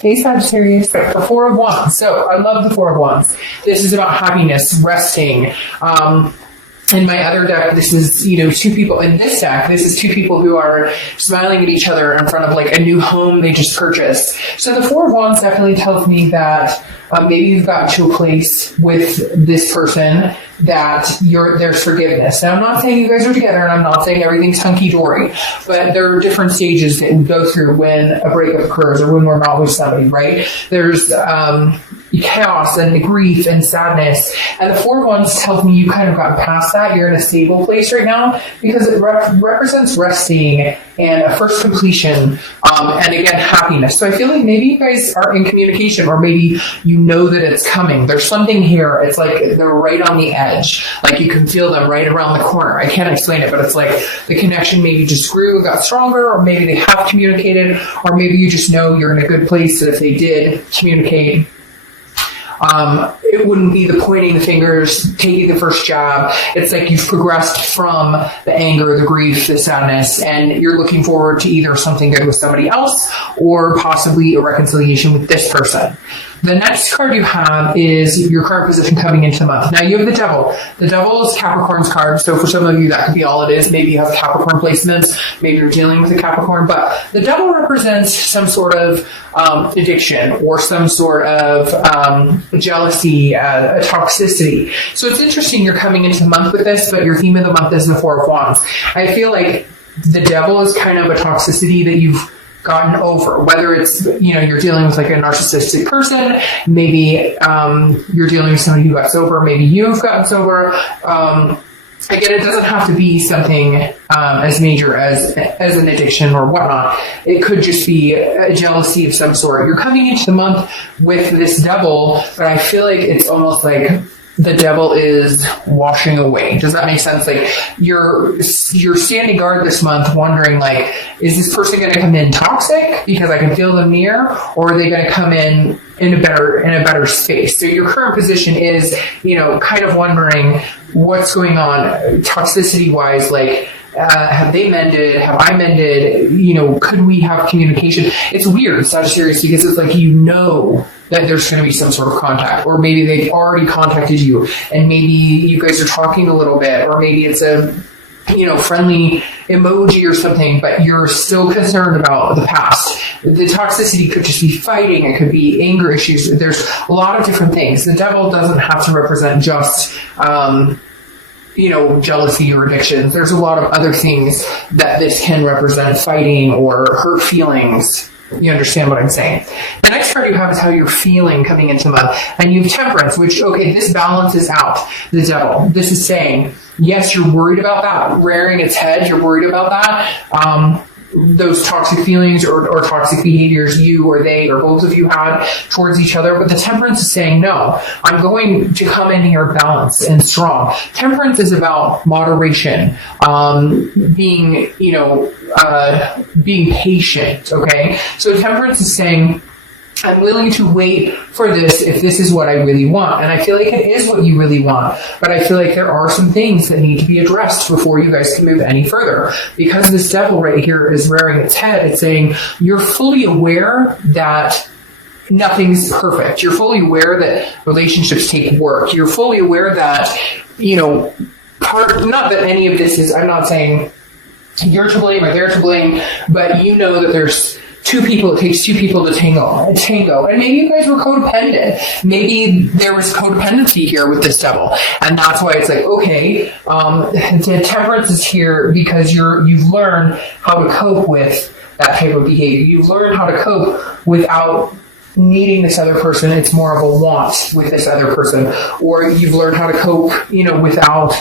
Hey Sagittarius, the Four of Wands. So I love the Four of Wands. This is about happiness, resting. In my other deck, this is, two people. In this deck, this is two people who are smiling at each other in front of like a new home they just purchased. So the Four of Wands definitely tells me that maybe you've gotten to a place with this person that there's forgiveness. Now, I'm not saying you guys are together, and I'm not saying everything's hunky-dory, but there are different stages that we go through when a breakup occurs or when we're not with somebody, right? There's chaos and grief and sadness. And the Four of Wands tells me you kind of gotten past that. You're in a stable place right now because it represents resting and a first completion, and again, happiness. So I feel like maybe you guys are in communication, or maybe you know that it's coming. There's something here. It's like they're right on the edge. Like you can feel them right around the corner. I can't explain it, but it's like the connection maybe just grew and got stronger, or maybe they have communicated, or maybe you just know you're in a good place that if they did communicate, it wouldn't be the pointing the fingers, taking the first jab. It's like you've progressed from the anger, the grief, the sadness, and you're looking forward to either something good with somebody else or possibly a reconciliation with this person. The next card you have is your current position coming into the month. Now you have the Devil. The Devil is Capricorn's card, so for some of you that could be all it is. Maybe you have Capricorn placements, maybe you're dealing with a Capricorn, but the Devil represents some sort of addiction or some sort of jealousy, a toxicity. So it's interesting you're coming into the month with this, but your theme of the month is the Four of Wands. I feel like the Devil is kind of a toxicity that you've gotten over, whether it's, you're dealing with like a narcissistic person, maybe you're dealing with somebody who got sober, maybe you've gotten sober. Again, it doesn't have to be something as major as an addiction or whatnot. It could just be a jealousy of some sort. You're coming into the month with this Devil, but I feel like it's almost like the Devil is washing away. Does that make sense? Like you're standing guard this month wondering, like, is this person going to come in toxic because I can feel them near, or are they going to come in a better space? So your current position is, kind of wondering what's going on toxicity wise, like, have they mended? Have I mended? Could we have communication? It's weird, Sagittarius, because it's like, that there's going to be some sort of contact, or maybe they've already contacted you and maybe you guys are talking a little bit, or maybe it's a, friendly emoji or something, but you're still concerned about the past. The toxicity could just be fighting. It could be anger issues. There's a lot of different things. The Devil doesn't have to represent just, jealousy or addictions. There's a lot of other things that this can represent, fighting or hurt feelings. You understand what I'm saying? The next card you have is how you're feeling coming into the month. And you have Temperance, which, this balances out the Devil. This is saying, yes, you're worried about that rearing its head. You're worried about that. Those toxic feelings or toxic behaviors you or they or both of you had towards each other. But the Temperance is saying, no, I'm going to come in here balanced and strong. Temperance is about moderation, being patient, okay? So Temperance is saying, I'm willing to wait for this if this is what I really want. And I feel like it is what you really want. But I feel like there are some things that need to be addressed before you guys can move any further. Because this Devil right here is rearing its head, it's saying you're fully aware that nothing's perfect. You're fully aware that relationships take work. You're fully aware that, not that any of this is, I'm not saying you're to blame or they're to blame, but you know that there's two people, it takes two people to tango. And maybe you guys were codependent. Maybe there was codependency here with this Devil. And that's why it's like, okay, the Temperance is here because you've learned how to cope with that type of behavior. You've learned how to cope without needing this other person. It's more of a want with this other person. Or you've learned how to cope, without,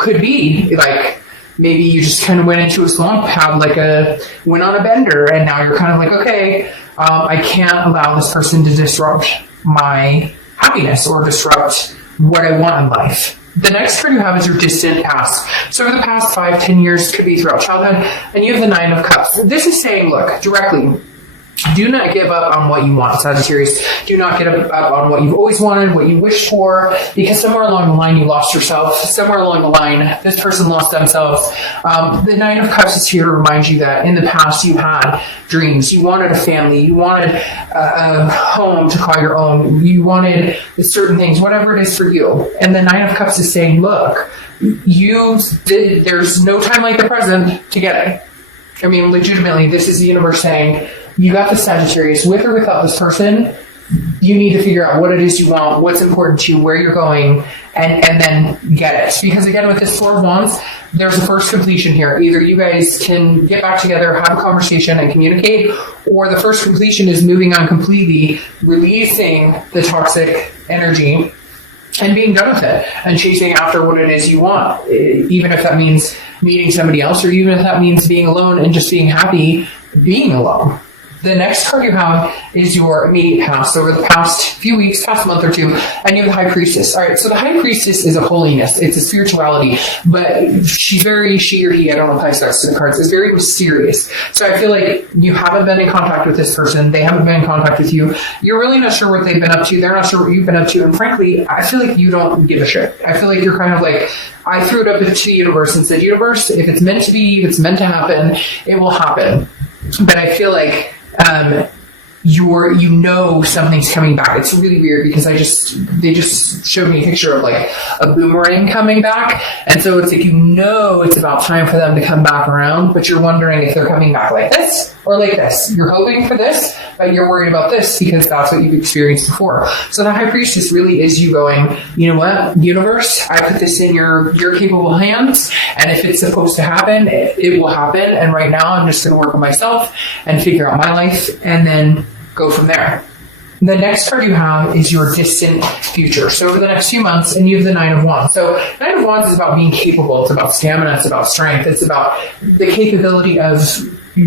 could be like, maybe you just kind of went into a slump, went on a bender, and now you're kind of like, okay, I can't allow this person to disrupt my happiness or disrupt what I want in life. The next card you have is your distant past. So over the past 5-10 years, could be throughout childhood, and you have the Nine of Cups. This is saying, look, directly, Do not give up on what you want, Sagittarius. Do not give up on what you've always wanted, what you wish for, because somewhere along the line you lost yourself. Somewhere along the line, this person lost themselves. The Nine of Cups is here to remind you that in the past you had dreams. You wanted a family. You wanted a home to call your own. You wanted certain things, whatever it is for you. And the Nine of Cups is saying, look, there's no time like the present to get it. I mean, legitimately, this is the universe saying, you got the Sagittarius, with or without this person. You need to figure out what it is you want, what's important to you, where you're going, and then get it. Because again, with this Four of Wands, there's a first completion here. Either you guys can get back together, have a conversation, and communicate, or the first completion is moving on completely, releasing the toxic energy, and being done with it, and chasing after what it is you want. Even if that means meeting somebody else, or even if that means being alone and just being happy being alone. The next card you have is your immediate past, over the past few weeks, past month or two, and you have the High Priestess. All right, so the High Priestess is a holiness. It's a spirituality, but she or he, I don't know if I starts to the cards, is very mysterious. So I feel like you haven't been in contact with this person. They haven't been in contact with you. You're really not sure what they've been up to. They're not sure what you've been up to. And frankly, I feel like you don't give a shit. I feel like you're kind of like, I threw it up into the universe and said, universe, if it's meant to be, if it's meant to happen, it will happen. But I feel like you know something's coming back. It's really weird because they just showed me a picture of like a boomerang coming back, and so it's like it's about time for them to come back around, but you're wondering if they're coming back like this or like this. You're hoping for this, but you're worried about this because that's what you've experienced before. So the High Priestess really is you going, you know what, universe, I put this in your capable hands, and if it's supposed to happen, it will happen, and right now I'm just going to work on myself and figure out my life, and then go from there. The next card you have is your distant future. So over the next few months, and you have the Nine of Wands. So Nine of Wands is about being capable. It's about stamina. It's about strength. It's about the capability of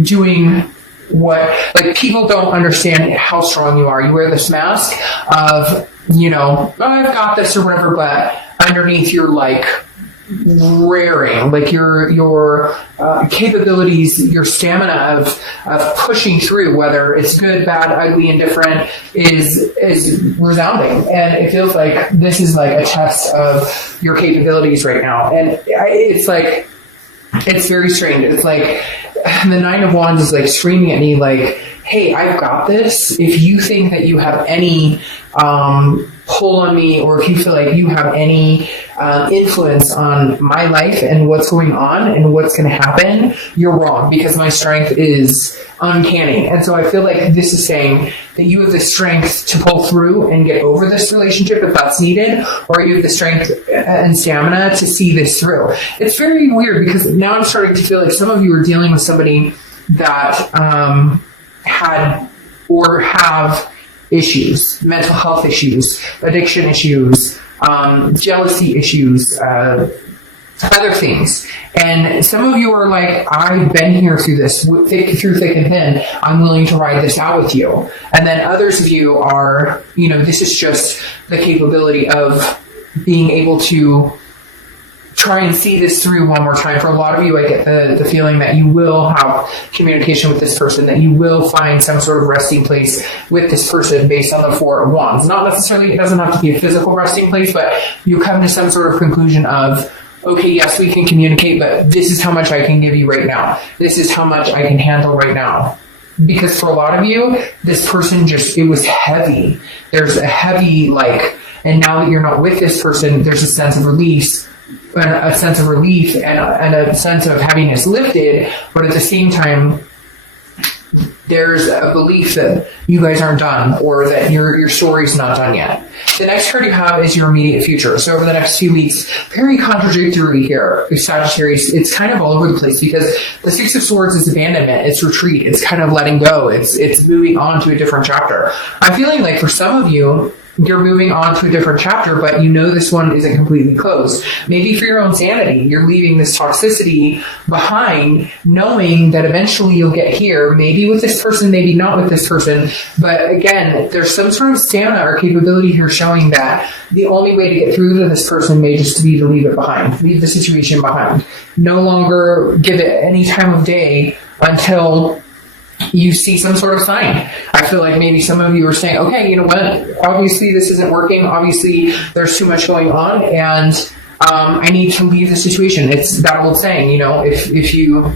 doing what, like, people don't understand how strong you are. You wear this mask of, oh, I've got this or whatever, but underneath you're like raring, like your capabilities, your stamina of pushing through, whether it's good, bad, ugly, indifferent, is resounding. And it feels like this is like a test of your capabilities right now. And it's like, it's very strange. It's like the Nine of Wands is like screaming at me like, hey, I've got this. If you think that you have any pull on me, or if you feel like you have any influence on my life and what's going on and what's going to happen, you're wrong, because my strength is uncanny. And so I feel like this is saying that you have the strength to pull through and get over this relationship if that's needed, or you have the strength and stamina to see this through. It's very weird because now I'm starting to feel like some of you are dealing with somebody that had or have issues, mental health issues, addiction issues, jealousy issues, other things. And some of you are like, I've been here through this, through thick and thin. I'm willing to ride this out with you. And then others of you are, this is just the capability of being able to try and see this through one more time. For a lot of you, I get the feeling that you will have communication with this person, that you will find some sort of resting place with this person based on the Four of Wands. Not necessarily, it doesn't have to be a physical resting place, but you come to some sort of conclusion of, okay, yes, we can communicate, but this is how much I can give you right now. This is how much I can handle right now. Because for a lot of you, this person it was heavy. There's a heavy, and now that you're not with this person, there's a sense of release, and a sense of relief, and a sense of happiness lifted, but at the same time, there's a belief that you guys aren't done, or that your story's not done yet. The next card you have is your immediate future. So over the next few weeks, very contradictory here, Sagittarius. It's kind of all over the place because the Six of Swords is abandonment, it's retreat, it's kind of letting go, it's moving on to a different chapter. I'm feeling like for some of you, you're moving on to a different chapter, but this one isn't completely closed. Maybe for your own sanity, you're leaving this toxicity behind, knowing that eventually you'll get here, maybe with this person, maybe not with this person. But again, there's some sort of stamina or capability here showing that the only way to get through to this person may just be to leave it behind, leave the situation behind. No longer give it any time of day until you see some sort of sign. I feel like maybe some of you are saying, okay, you know what? Obviously this isn't working. Obviously there's too much going on, and I need to leave the situation. It's that old saying, you know, if you,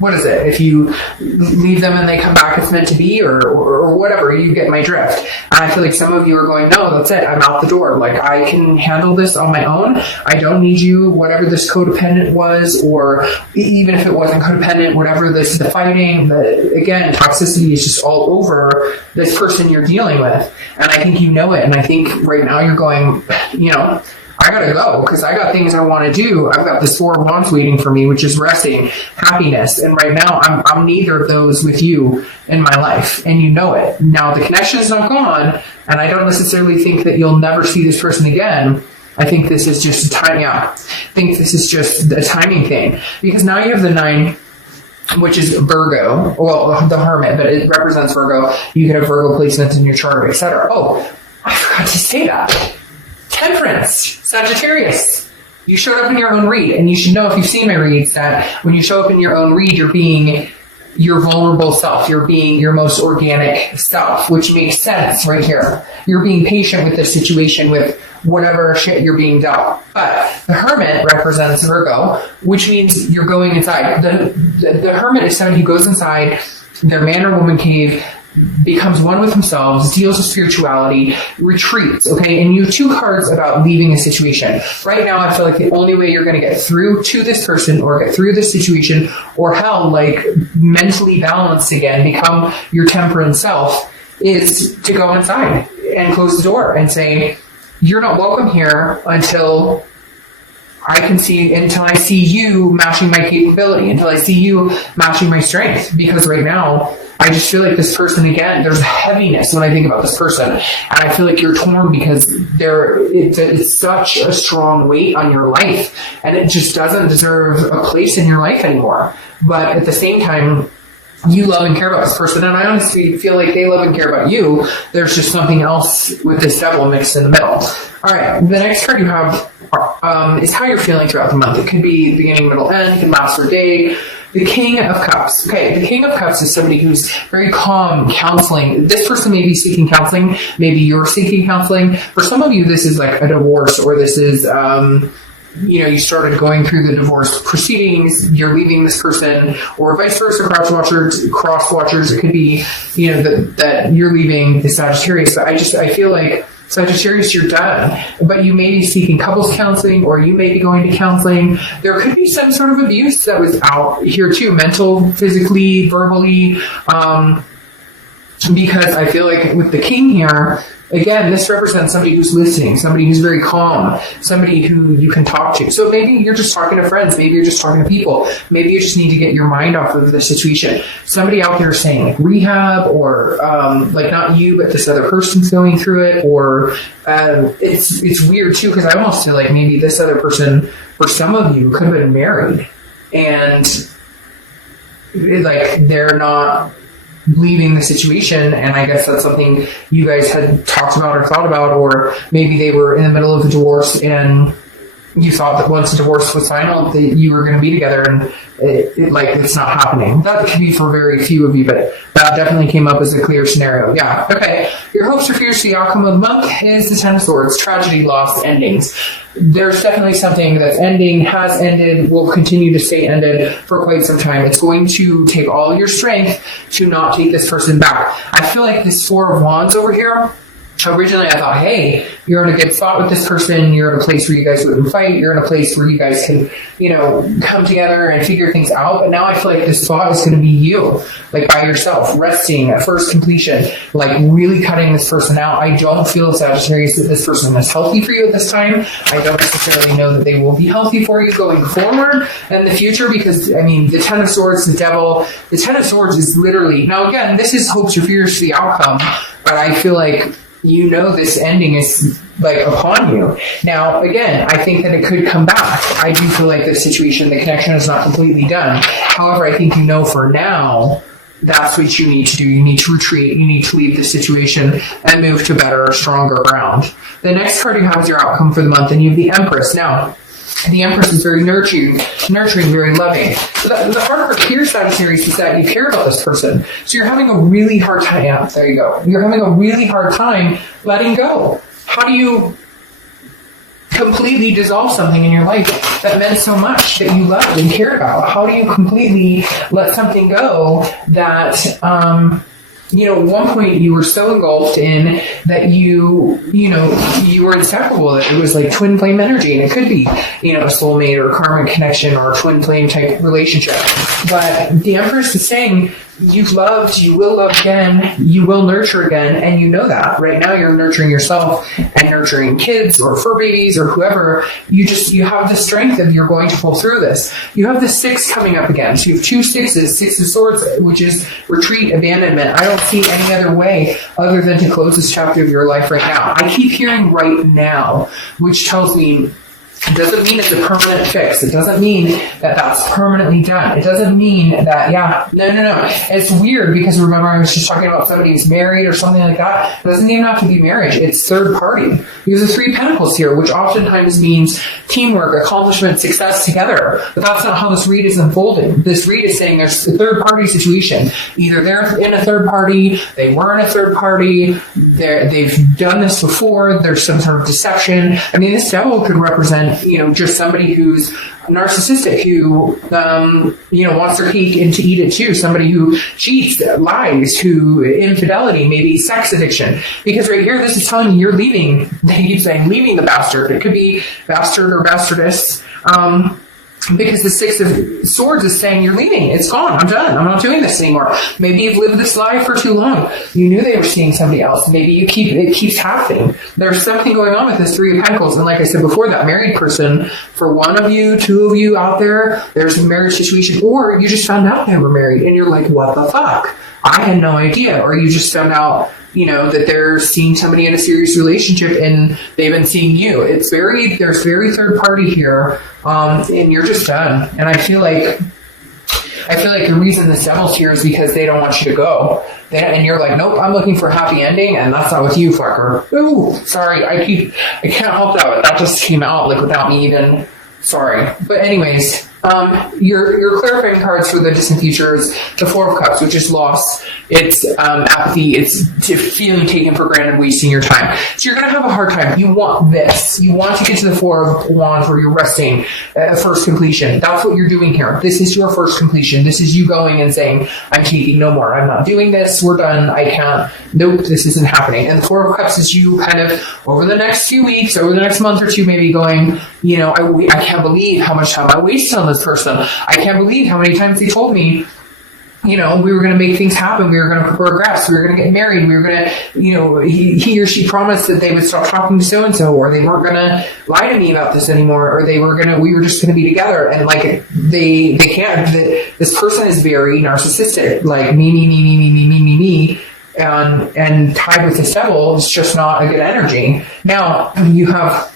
what is it? If you leave them and they come back, it's meant to be, or whatever, you get my drift. And I feel like some of you are going, no, that's it. I'm out the door. Like, I can handle this on my own. I don't need you, whatever this codependent was, or even if it wasn't codependent, whatever this, the fighting, again, toxicity is just all over this person you're dealing with. And I think you know it. And I think right now you're going, you know, I gotta go because I got things I want to do. I've got this 4 of Wands waiting for me, which is resting, happiness. And right now I'm neither of those with you in my life, and you know it. Now the connection is not gone, and I don't necessarily think that you'll never see this person again. I think this is just a timing out. I think this is just a timing thing, because now you have the 9, which is Virgo, well, the Hermit, but it represents Virgo. You can have Virgo placements in your chart, etc. Oh, I forgot to say that. Temperance, Sagittarius. You showed up in your own read, and you should know, if you've seen my reads, that when you show up in your own read, you're being your vulnerable self. You're being your most organic self, which makes sense right here. You're being patient with the situation, with whatever shit you're being dealt. But the Hermit represents Virgo, which means you're going inside. The Hermit is someone who goes inside their man or woman cave, becomes one with themselves, deals with spirituality, retreats, okay? And you have 2 cards about leaving a situation. Right now, I feel like the only way you're going to get through to this person, or get through this situation, or hell, like mentally balanced again, become your temperance self, is to go inside and close the door and say, you're not welcome here until I see you matching my capability, until I see you matching my strength. Because right now, I just feel like this person, again, there's a heaviness when I think about this person. And I feel like you're torn because it's such a strong weight on your life, and it just doesn't deserve a place in your life anymore. But at the same time, you love and care about this person, and I honestly feel like they love and care about you. There's just something else with this devil mixed in the middle. All right, the next card you have is how you're feeling throughout the month. It could be beginning, middle, end. It can last for a day. The King of Cups. Okay, the King of Cups is somebody who's very calm, counseling. This person may be seeking counseling. Maybe you're seeking counseling. For some of you, this is like a divorce, or this is, you started going through the divorce proceedings, you're leaving this person, or vice versa, cross watchers. It could be, that you're leaving the Sagittarius. But I feel like Sagittarius, you're done. But you may be seeking couples counseling, or you may be going to counseling. There could be some sort of abuse that was out here too, mental, physically, verbally, because I feel like with the King here, again, this represents somebody who's listening, somebody who's very calm, somebody who you can talk to. So maybe you're just talking to friends, maybe you're just talking to people, maybe you just need to get your mind off of the situation. Somebody out there saying like rehab, or like not you, but this other person's going through it, or it's weird too, because I almost feel like maybe this other person, for some of you, could have been married, and like they're not leaving the situation, and I guess that's something you guys had talked about or thought about, or maybe they were in the middle of a divorce and you thought that once the divorce was final that you were going to be together, and it's not happening. That could be for very few of you, but that definitely came up as a clear scenario. Yeah, okay. Your hopes or fears for the outcome of the month is the Ten of Swords, tragedy, loss, endings. There's definitely something that's ending, has ended, will continue to stay ended for quite some time. It's going to take all your strength to not take this person back. I feel like this Four of Wands over here, originally I thought, hey, you're in a good spot with this person, you're in a place where you guys wouldn't fight, you're in a place where you guys can, come together and figure things out. But now I feel like this spot is going to be you, like by yourself, resting at first completion, like really cutting this person out. I don't feel, Sagittarius, that this person is healthy for you at this time. I don't necessarily know that they will be healthy for you going forward in the future, because the Ten of Swords, the Devil, the Ten of Swords is literally, now again, this is hopes or fears for the outcome, but I feel like this ending is like upon you. Now, again, I think that it could come back. I do feel like this situation, the connection is not completely done. However, I think for now, that's what you need to do. You need to retreat. You need to leave the situation and move to better, stronger ground. The next card you have is your outcome for the month, and you have the Empress. Now, The Empress is very nurturing, very loving. So the hard part here, Sagittarius, is that you care about this person. So you're having a really hard time. Yeah, there you go. You're having a really hard time letting go. How do you completely dissolve something in your life that meant so much, that you loved and cared about? How do you completely let something go that, at one point you were so engulfed in that you were inseparable, that it was like twin flame energy, and it could be, a soulmate or a karmic connection or a twin flame type relationship. But the Empress is saying, you've loved, you will love again, you will nurture again, and you know that. Right now you're nurturing yourself and nurturing kids or fur babies or whoever. You have the strength of you're going to pull through this. You have the 6 coming up again. So you have 2 sixes, 6 of swords, which is retreat, abandonment. I don't see any other way other than to close this chapter of your life right now. I keep hearing right now, which tells me it doesn't mean it's a permanent fix. It doesn't mean that that's permanently done. It doesn't mean that, no. It's weird because remember I was just talking about somebody who's married or something like that. It doesn't even have to be marriage. It's third party. There's the 3 pentacles here, which oftentimes means teamwork, accomplishment, success together. But that's not how this read is unfolding. This read is saying there's a third party situation. Either they're in a third party, they were in a third party, they've done this before, there's some sort of deception. I mean, this devil could represent just somebody who's narcissistic, who, wants their cake and to eat it too. Somebody who cheats, lies, who infidelity, maybe sex addiction. Because right here, this is telling you you're leaving. They keep saying leaving the bastard. It could be bastard or bastardess. Because the 6 of swords is saying you're leaving. It's gone. I'm done. I'm not doing this anymore. Maybe you've lived this life for too long. You knew they were seeing somebody else. Maybe it keeps happening. There's something going on with this 3 of Pentacles. And like I said before, that married person, for one of you, 2 of you out there, there's a marriage situation, or you just found out they were married and you're like, what the fuck? I had no idea. Or you just found out, that they're seeing somebody in a serious relationship and they've been seeing you. There's very third party here, and you're just done. And I feel like the reason the devil's here is because they don't want you to go. And you're like, nope, I'm looking for a happy ending, and that's not with you, fucker. Ooh, sorry, I can't help that, but that just came out like without me even. Sorry. But anyways, your clarifying cards for the distant future is the 4 of Cups, which is loss. It's apathy. It's feeling taken for granted, wasting your time. So you're going to have a hard time. You want this. You want to get to the 4 of Wands where you're resting, first completion. That's what you're doing here. This is your first completion. This is you going and saying, I'm taking no more. I'm not doing this. We're done. I can't. Nope, this isn't happening. And the 4 of Cups is you kind of over the next few weeks, over the next month or two, maybe going, I can't believe how much time I wasted on this person. I can't believe how many times they told me, we were going to make things happen. We were going to progress. We were going to get married. We were going to, he or she promised that they would stop talking to so-and-so, or they weren't going to lie to me about this anymore, or we were just going to be together. And like, they can't. This person is very narcissistic, like me. And tied with the devil, it's just not a good energy. Now, you have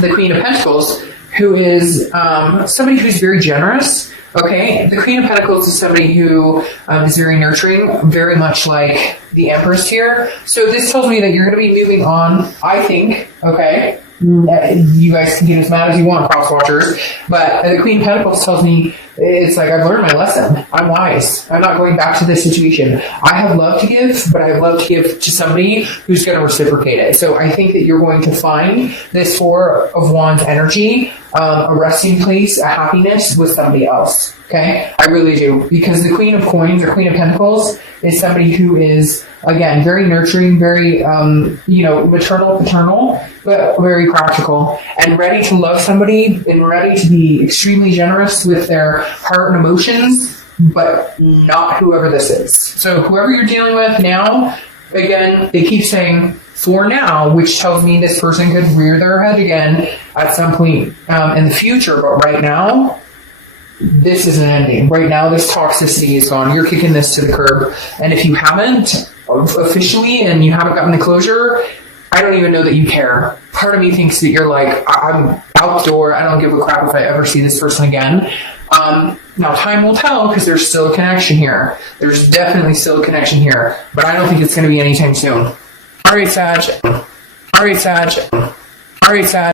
the Queen of Pentacles, who is somebody who's very generous. Okay, the Queen of Pentacles is somebody who is very nurturing, very much like the Empress here. So this tells me that you're going to be moving on, I think, okay? You guys can get as mad as you want, cross watchers, but the Queen of Pentacles tells me it's like, I've learned my lesson. I'm wise. I'm not going back to this situation. I have love to give, but I have love to give to somebody who's going to reciprocate it. So I think that you're going to find this 4 of Wands energy, a resting place, a happiness with somebody else. Okay? I really do. Because the Queen of Coins or Queen of Pentacles is somebody who is, again, very nurturing, very, maternal, paternal, but very practical, and ready to love somebody and ready to be extremely generous with their heart and emotions, but not whoever this is. So whoever you're dealing with now, again, they keep saying for now, which tells me this person could rear their head again at some point in the future, but right now, this is an ending. Right now, this toxicity is gone. You're kicking this to the curb. And if you haven't officially and you haven't gotten the closure, I don't even know that you care. Part of me thinks that you're like, I'm out the door. I don't give a crap if I ever see this person again. Now, time will tell because there's still a connection here. There's definitely still a connection here. But I don't think it's going to be anytime soon. All right, Sag.